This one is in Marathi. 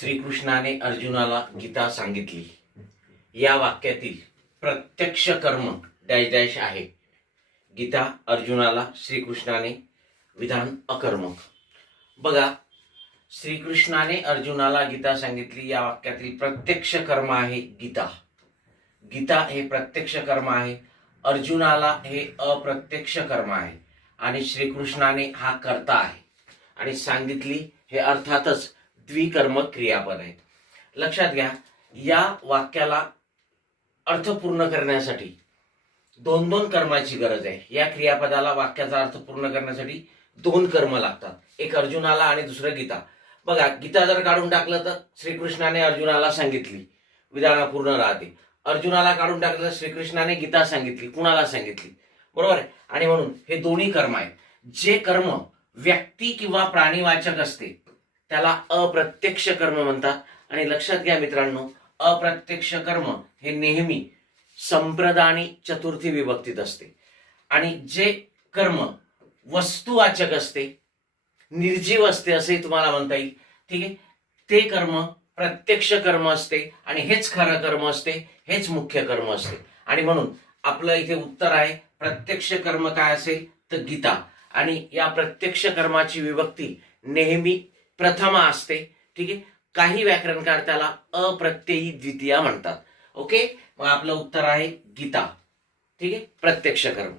श्रीकृष्णाने अर्जुनाला गीता सांगितली. या वाक्यातील प्रत्यक्ष कर्म डॅश डॅश आहे. गीता अर्जुनाला श्रीकृष्णाने विधान अकर्मक. बघा, श्रीकृष्णाने अर्जुनाला गीता सांगितली. या वाक्यातील प्रत्यक्ष कर्म आहे गीता. गीता हे प्रत्यक्ष कर्म आहे, अर्जुनाला हे अप्रत्यक्ष कर्म आहे आणि श्रीकृष्णाने हा कर्ता आहे आणि सांगितली हे अर्थातच द्विकर्मक क्रियापद आहे. लक्षात घ्या, या वाक्याला अर्थ पूर्ण करण्यासाठी दोन दोन कर्माची गरज आहे. या क्रियापदाला वाक्याचा अर्थ पूर्ण करण्यासाठी दोन कर्म लागतात, एक अर्जुनाला आणि दुसरं गीता. बघा, गीता जर काढून टाकलं तर श्रीकृष्णाने अर्जुनाला सांगितली, विधान पूर्ण राहते. अर्जुनाला काढून टाकलं तर श्रीकृष्णाने गीता सांगितली, कुणाला सांगितली, बरोबर आहे. आणि म्हणून हे दोन्ही कर्म आहेत. जे कर्म व्यक्ती किंवा प्राणीवाचक असते त्याला अप्रत्यक्ष कर्म म्हणतात. आणि लक्षात घ्या मित्रांनो, अप्रत्यक्ष कर्म हे नेहमी संप्रदानी चतुर्थी विभक्तीत असते. आणि जे कर्म वस्तुवाचक असते, निर्जीव असते असे तुम्हाला म्हणता येईल, ठीक आहे, ते कर्म प्रत्यक्ष कर्म असते आणि हेच खरं कर्म असते, हेच मुख्य कर्म असते. आणि म्हणून आपलं इथे उत्तर आहे प्रत्यक्ष कर्म काय असेल तर गीता. आणि या प्रत्यक्ष कर्माची विभक्ती नेहमी प्रथमा असते, ठीक आहे. काही व्याकरणकार त्याला अप्रत्ययी द्वितीया म्हणतात. ओके, मग आपलं उत्तर आहे गीता, ठीक आहे, प्रत्यक्ष कर्म.